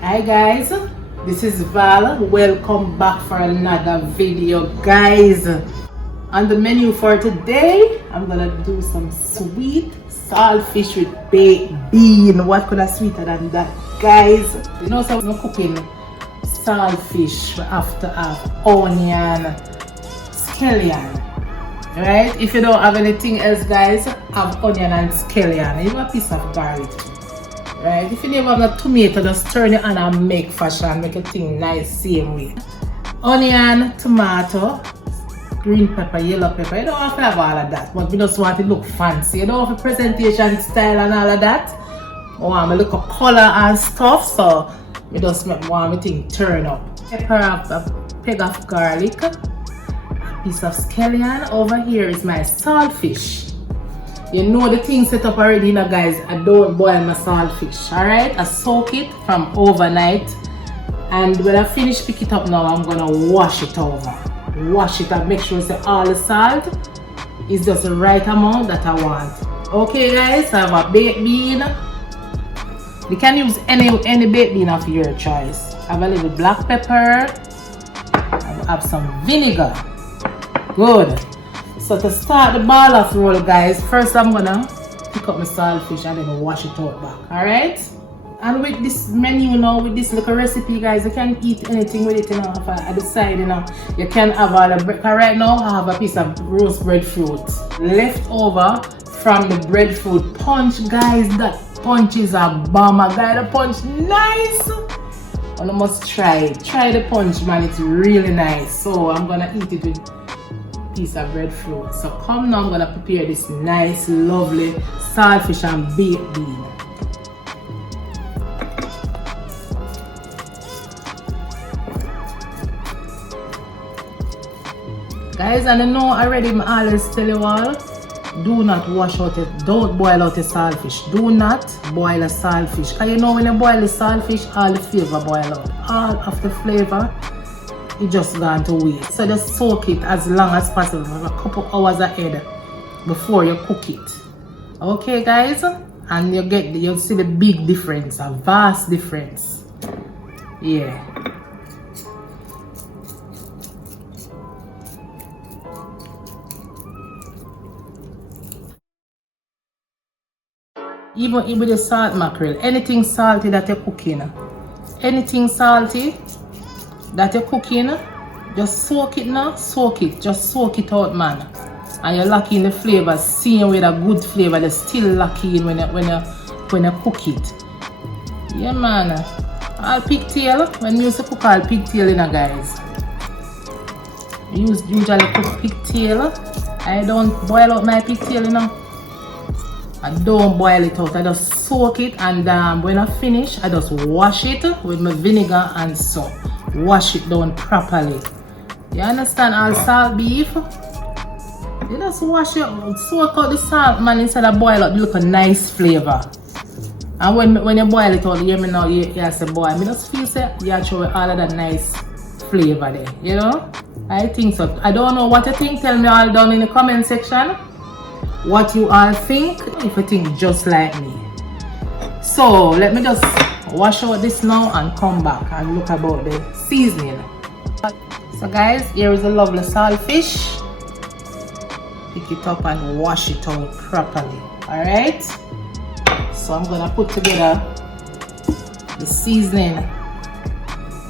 Hi guys, this is Val. Welcome back for another video, guys. On the menu for today, I'm gonna do some sweet saltfish with baked bean. What could have sweeter than that, guys? You know, so I'm cooking saltfish after onion, scallion. Right? If you don't have anything else, guys, have onion and scallion. You have a piece of garlic. Right? If you never have a tomato, just turn it on and make fashion, make a thing nice same way. Onion, tomato, green pepper, yellow pepper. You don't have to have all of that, but we just want it to look fancy. You don't have a presentation style and all of that. I want a little color and stuff, so we just want my thing turn up. Pepper, a peg of garlic, a piece of scallion. Over here is my saltfish. You know the thing set up already, you know, guys. I don't boil my saltfish, alright? I soak it from overnight, and when I finish pick it up now, I'm gonna wash it over. Wash it and make sure that all the salt is just the right amount that I want. Okay, guys, I have a baked bean. You can use any baked bean of your choice. I have a little black pepper. I have some vinegar. Good. So to start the ball of roll, guys, first I'm gonna pick up my saltfish and then wash it out back. Alright? And with this menu now, with this little recipe, guys, you can eat anything with it, you know, at the side, you know. You can have all the bread. Right now I have a piece of roast breadfruit left over from the breadfruit punch, guys. That punch is a bomber, guys. The punch nice. And I must try it. Try the punch, man. It's really nice. So I'm gonna eat it with piece of breadfruit. So come now, I'm gonna prepare this nice, lovely saltfish and baked bean. Guys, and I know already, I always tell you all, do not wash out it, don't boil out the saltfish. Do not boil a saltfish. Because you know when you boil the saltfish, all the flavor boil out. All of the flavor it just gone to waste. So just soak it as long as possible, a couple hours ahead before you cook it. Okay, guys, and you'll see the big difference, a vast difference. Yeah. Even with the salt mackerel, anything salty that you're cooking, anything salty that you're cooking, just soak it now, soak it, just soak it out, man. And you're locking the flavor, seeing with a good flavor, they're still locking in when you cook it. Yeah, man. All pigtail, when you used to cook all pigtail, you know, guys. You usually cook pigtail. I don't boil out my pigtail, you know. I don't boil it out, I just soak it, and when I finish, I just wash it with my vinegar and salt. Wash it down properly. You understand? All salt beef, you just wash it, soak out the salt, man, instead of boil up, look a nice flavor. And when you boil it out, you hear me now, you have to boil. I just feel say you actually all of that nice flavor there, you know? I think so. I don't know what you think, tell me all down in the comment section what you all think, if you think just like me. So let me just wash out this now and come back and look about the seasoning. So guys, here is a lovely saltfish. Pick it up and wash it out properly. Alright, so I'm gonna put together the seasoning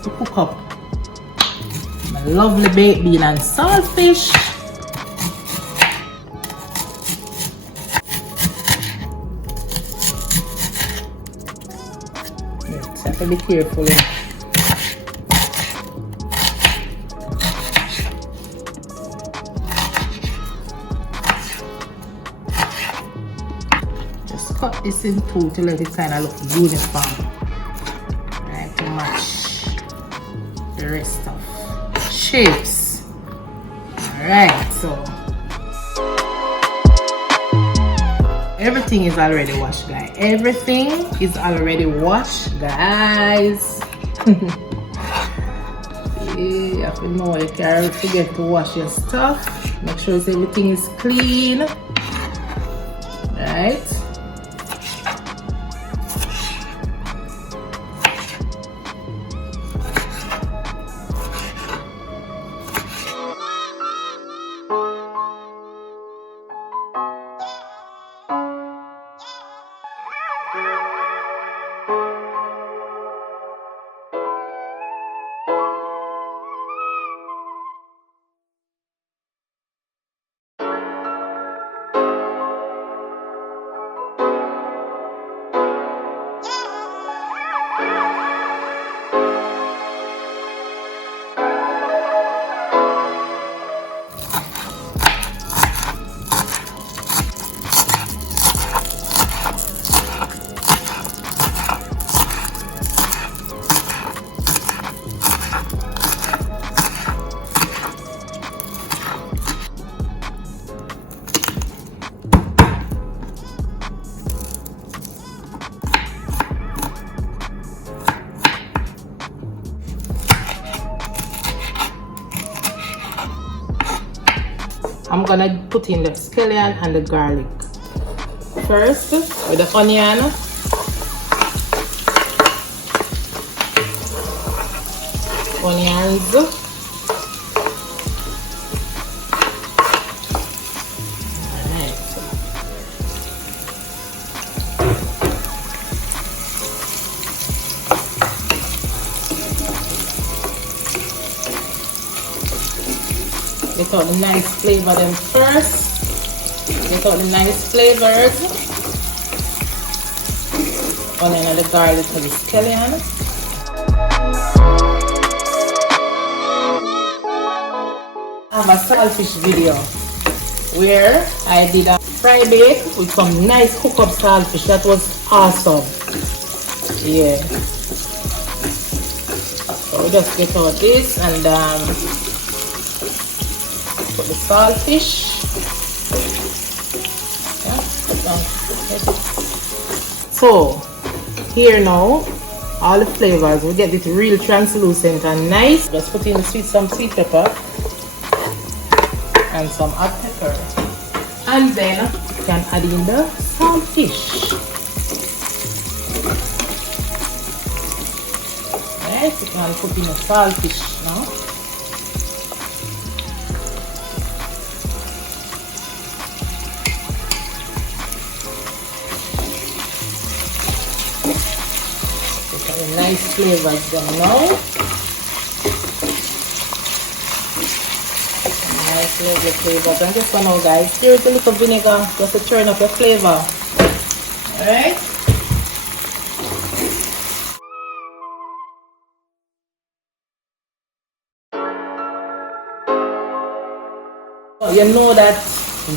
to cook up my lovely baked bean and saltfish. Have to be careful. Just cut this in two to let it kind of look uniform. Right, to match the rest of shapes. Alright, so everything is already washed, guys. Everything is already washed, guys. Yeah, you know, you can't forget to wash your stuff. Make sure everything is clean. Right? I'm gonna put in the scallion and the garlic. First, with the onion, onions, get out the nice flavor them first. Get out the nice flavors. Onion and the garlic and the scallion. I have a saltfish video where I did a fry bake with some nice cook up saltfish. That was awesome. Yeah. So we just get out this and put the saltfish. So here now, all the flavors, we get it real translucent and nice. Just put in some sweet pepper and some hot pepper, and then you can add in the saltfish. Right, you can put in the saltfish now. Nice flavors them now. Nice little flavors. And just for now guys, here is a little vinegar just to turn up the flavor. Alright? So you know that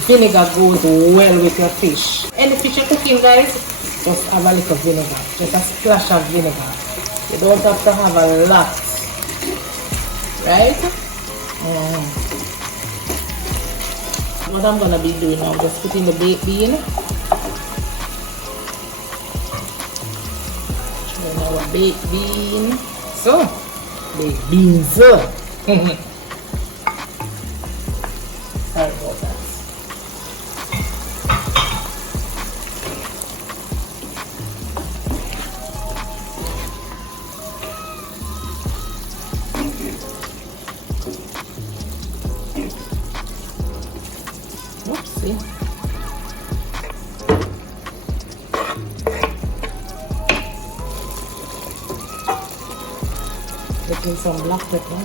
vinegar goes well with your fish. Any fish you're cooking guys, just have a little vinegar. Just a splash of vinegar. You don't have to have a lot, right? What I'm gonna be doing now, just put in the baked bean. Then our baked bean. So, baked beans. Sorry about that. Oopsie. Put in some black pepper.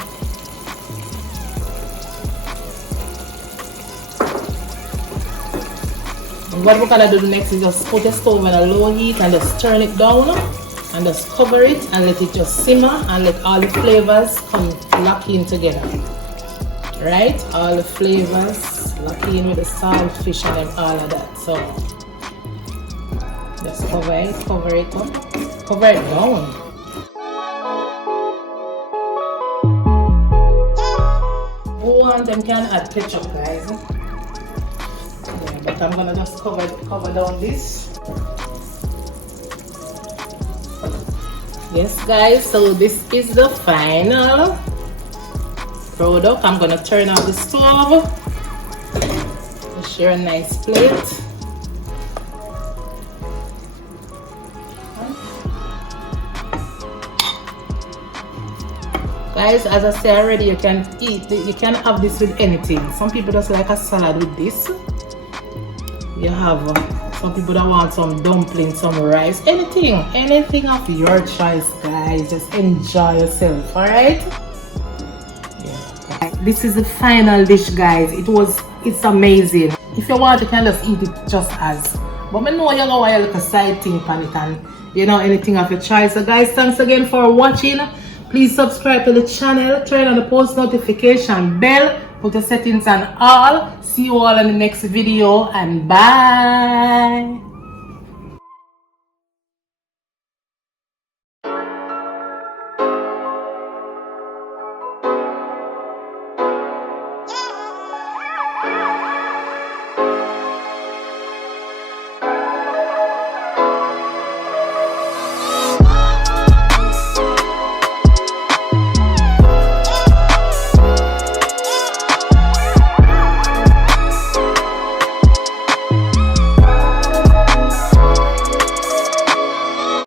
And what we're gonna do next is just put the stove on a low heat and just turn it down and just cover it and let it just simmer and let all the flavors come lock in together. Right? All the flavors lock in with the saltfish and all of that. So just cover it up, cover it down. Who want them can add ketchup guys. Yeah, but I'm gonna just cover down this. Yes guys, so this is the final product. I'm gonna turn off the stove. Share a nice plate. Guys, as I said already, you can have this with anything. Some people just like a salad with this. You have some people that want some dumplings, some rice, anything of your choice guys. Just enjoy yourself, alright? Yeah. This is the final dish guys. It's amazing. If you want, you can just eat it just as. But I know you're gonna want a little side thing on it and anything of your choice. So guys, thanks again for watching. Please subscribe to the channel, turn on the post notification bell, put the settings on all. See you all in the next video and bye.